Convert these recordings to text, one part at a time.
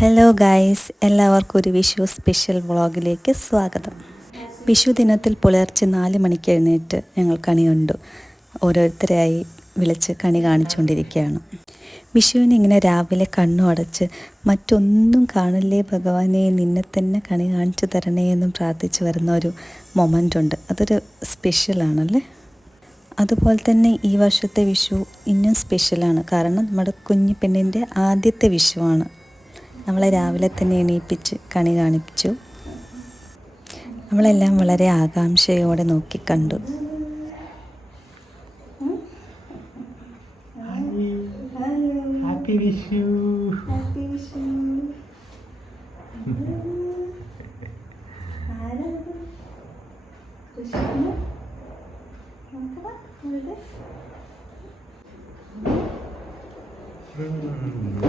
Hello guys, എല്ലാവർക്കും ഒരു Vishu special വ്ളോഗിലേക്ക് സ്വാഗതം. വിഷു ദിനത്തിൽ പുലർച്ചെ 4 മണിക്ക് എഴുന്നേറ്റ് ഞങ്ങൾ കണി കണ്ടു. ഓരോരുത്തരായി വിളിച്ച് കണി കാണിച്ചുകൊണ്ടിരിക്കുകയാണ്. വിഷുവിന് ഇങ്ങനെ രാവിലെ കണ്ണു അടച്ച് മറ്റൊന്നും കാണില്ലേ ഭഗവാനെ, നിന്നെ തന്നെ കണി കാണിച്ചു തരണേ എന്നും പ്രാർത്ഥിച്ച് വരുന്ന ഒരു മൊമെൻ്റ് ഉണ്ട്. അതൊരു സ്പെഷ്യലാണല്ലേ. അതുപോലെ തന്നെ ഈ വർഷത്തെ വിഷു ഇന്നും സ്പെഷ്യലാണ്. കാരണം നമ്മുടെ കുഞ്ഞു പെണ്ണിൻ്റെ ആദ്യത്തെ വിഷുവാണ്. നമ്മളെ രാവിലെ തന്നെ എണീപ്പിച്ച് കണി കാണിപ്പിച്ചു. നമ്മളെല്ലാം വളരെ ആകാംക്ഷയോടെ നോക്കിക്കണ്ടു. ഹാപ്പി വിഷു.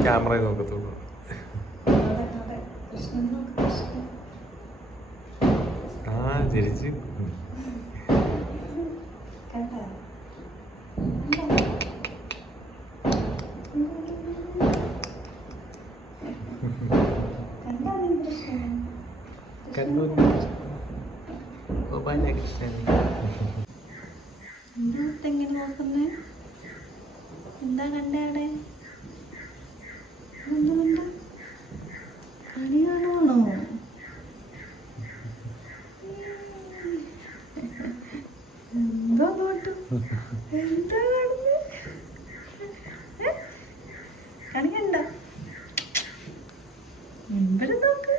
ക്യാമറ നോക്കത്തുള്ളൂ. ചിരിച്ച് എങ്ങനെ നോക്കുന്നേ? എന്താ കണ്ടേ അവിടെ? കണി കാണുവാണോ? എന്താ നോട്ടു? എന്താ കാണുന്നത്? കണി കണ്ട? ഇവിടെ നോക്ക്.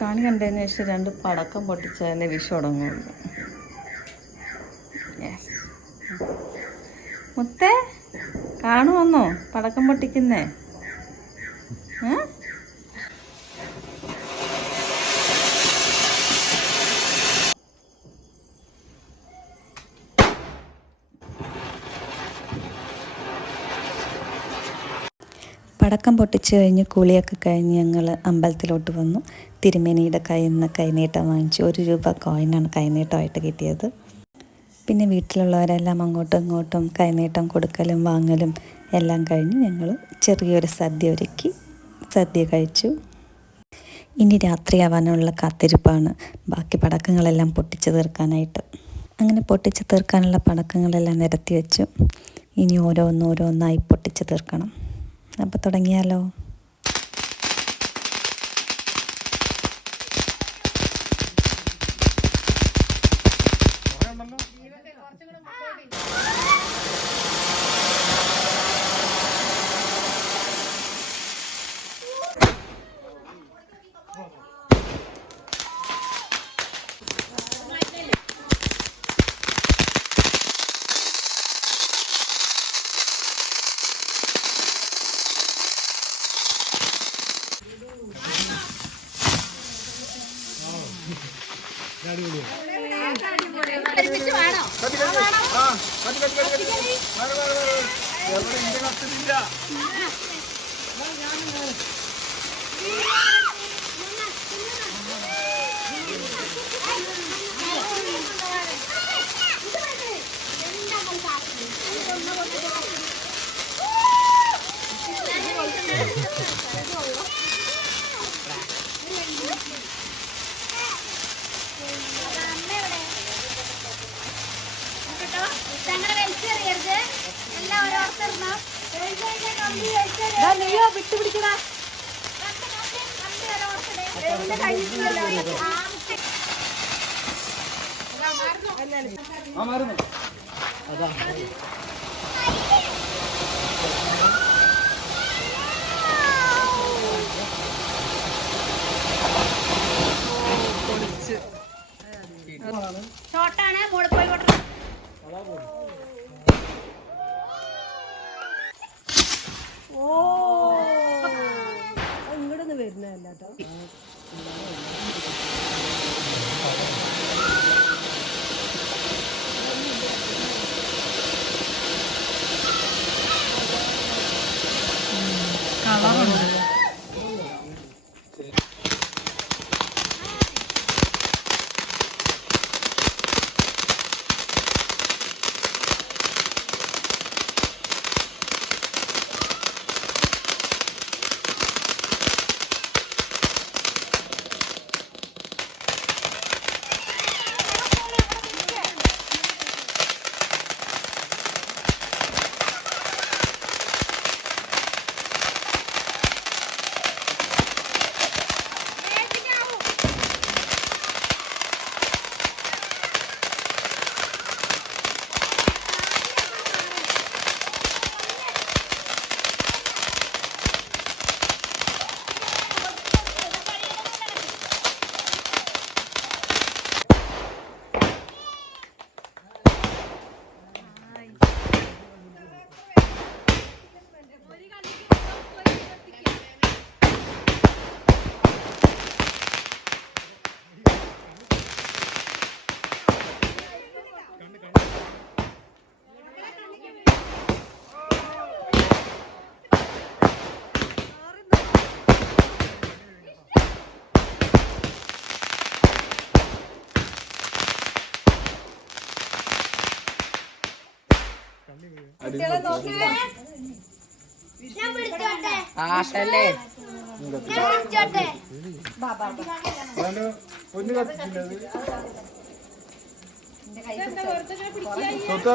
കണി കണ്ടതിന് ശേഷം 2 പടക്കം പൊട്ടിച്ചതിൻ്റെ വിഷു തുടങ്ങുള്ളൂ. മുത്തേ, കാണുവന്നോ പടക്കം പൊട്ടിക്കുന്നേ? പടക്കം പൊട്ടിച്ച് കഴിഞ്ഞ് കുളിയൊക്കെ കഴിഞ്ഞ് ഞങ്ങൾ അമ്പലത്തിലോട്ട് വന്നു. തിരുമേനിയുടെ കയ്യിൽ നിന്ന് കൈനീട്ടം വാങ്ങിച്ചു. 1 രൂപ കോയിനാണ് കൈനീട്ടമായിട്ട് കിട്ടിയത്. പിന്നെ വീട്ടിലുള്ളവരെല്ലാം അങ്ങോട്ടും ഇങ്ങോട്ടും കൈനീട്ടം കൊടുക്കലും വാങ്ങലും എല്ലാം കഴിഞ്ഞ് ഞങ്ങൾ ചെറിയൊരു സദ്യ ഒരുക്കി സദ്യ കഴിച്ചു. ഇനി രാത്രിയാവാനുള്ള കാത്തിരിപ്പാണ് ബാക്കി പടക്കങ്ങളെല്ലാം പൊട്ടിച്ച് തീർക്കാനായിട്ട്. അങ്ങനെ പൊട്ടിച്ച് തീർക്കാനുള്ള പടക്കങ്ങളെല്ലാം നിരത്തി വെച്ചു. ഇനി ഓരോന്നോരോന്നായി പൊട്ടിച്ച് തീർക്കണം. അപ്പോൾ തുടങ്ങിയാലോ? വിട്ടുപിടിക്കടാ. ഷോട്ടാണ് മോള് പോയി കൊട്ടണം. ഇങ്ങോട്ടൊന്നും വരുന്നതല്ല കേട്ടോ. കളറുണ്ട്. ആശല്ലേ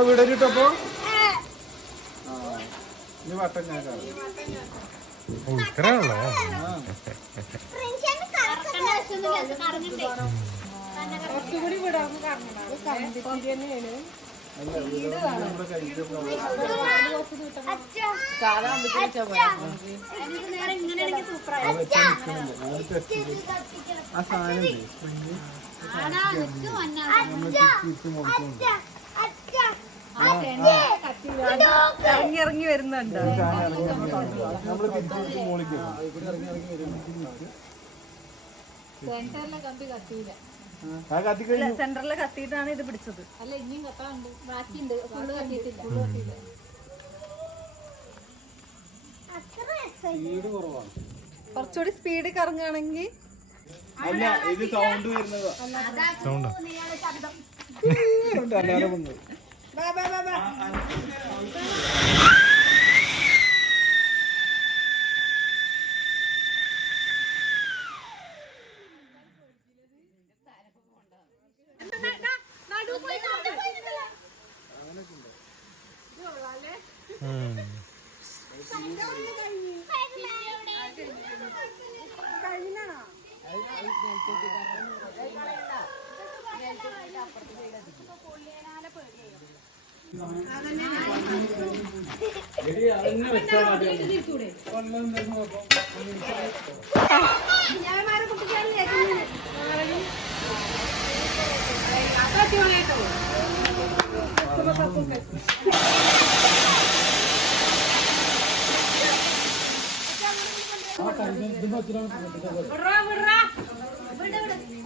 വിടലിട്ടപ്പോ വട്ടം ഞാൻ ഓ ഇത്രയാണല്ലോ ആ സാധനം ഇറങ്ങി ഇറങ്ങി വരുന്നുണ്ട്. നമ്മള് തിരിച്ചു മോളിക്ക് ആ കത്തി കഴിഞ്ഞു. സെന്ററിൽ കത്തിയിട്ടാണ് ഇത് പിടിച്ചത്. അല്ല ഇനിയും കത്താണ്ട് ബാക്കിയുണ്ട് ഫുള്ള് കത്തിയിട്ടില്ല. സ്പീഡ് കുറവാണ്. കുറച്ചുകൂടി സ്പീഡ് കറങ്ങുകയാണെങ്കിൽ അല്ല ഇത് സൗണ്ട് വരുന്നത് സൗണ്ടാ അല്ലാതെ വന്നത്.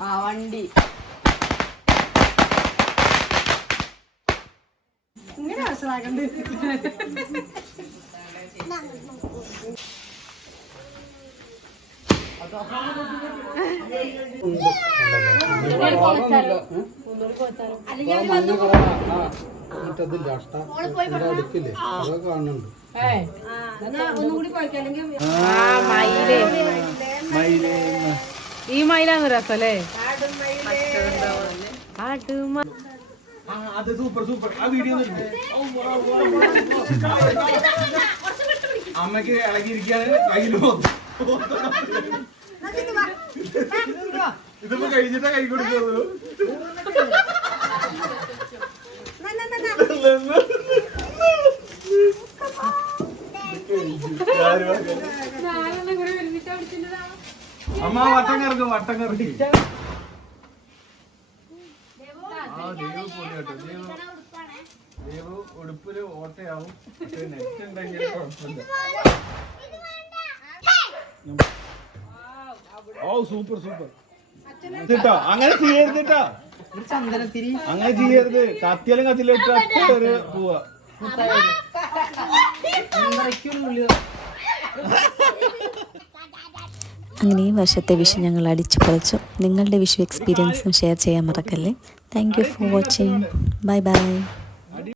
ആ വണ്ടി ഇങ്ങനെ മനസ്സിലാക്കണ്ടേ. അടുക്കില്ലേ അതൊക്കെ കാണുന്നുണ്ട്. ഈ മയിലാണ് രസല്ലേ. അത് സൂപ്പർ സൂപ്പർ. ആ വീഡിയോ അമ്മക്ക് ഇളകിയിരിക്കാണ് കയ്യില് ഇതിപ്പോ കഴിഞ്ഞിട്ടാ കൈ കൊടുക്കുള്ളൂ. അമ്മ വട്ടം കറക്കും വട്ടം കറക്കി. ആ ദേവ് പൊളിയാട്ടോ. ദേവ് ഉടുപ്പില് ഓട്ടയാവും. പക്ഷെ നെറ്റ് ഉണ്ടെങ്കിൽ കുഴപ്പമില്ല. ഓ സൂപ്പർ സൂപ്പർ കേട്ടോ. അങ്ങനെ ചെയ്യരുതിട്ടാ. ചന്ദനത്തിരി അങ്ങനെ ചെയ്യരുത്. കത്തിയാലും കത്തിയിലിട്ട് ഒരു പോവാ. അങ്ങനെ ഈ വർഷത്തെ വിഷു ഞങ്ങൾ അടിച്ചു പൊളിച്ചു. നിങ്ങളുടെ വിഷു എക്സ്പീരിയൻസും ഷെയർ ചെയ്യാൻ മറക്കല്ലേ. Thank you for watching. Bye bye.